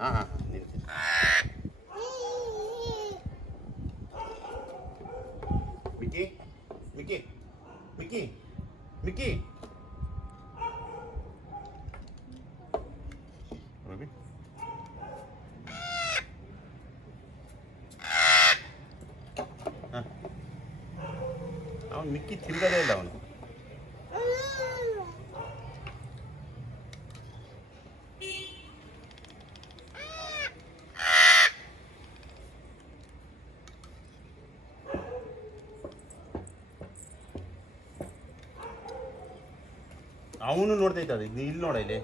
ಹಾಂ ಹಾಂ ಹಾಂ ನಿಲ್ಸಿ. ಮಿಕ್ಕಿ ಮಿಕ್ಕಿ ಮಿಕ್ಕಿ ಮಿಕ್ಕಿ ರವಿ ಹಾಂ ಅವನು ಮಿಕ್ಕಿ ತಿರ್ಗದೇ ಇಲ್ಲ ಅವನು. ಅವನು ನೋಡ್ತೈತೆ ಅದು ಇಲ್ಲಿ ನೋಡ ಇಲ್ಲಿ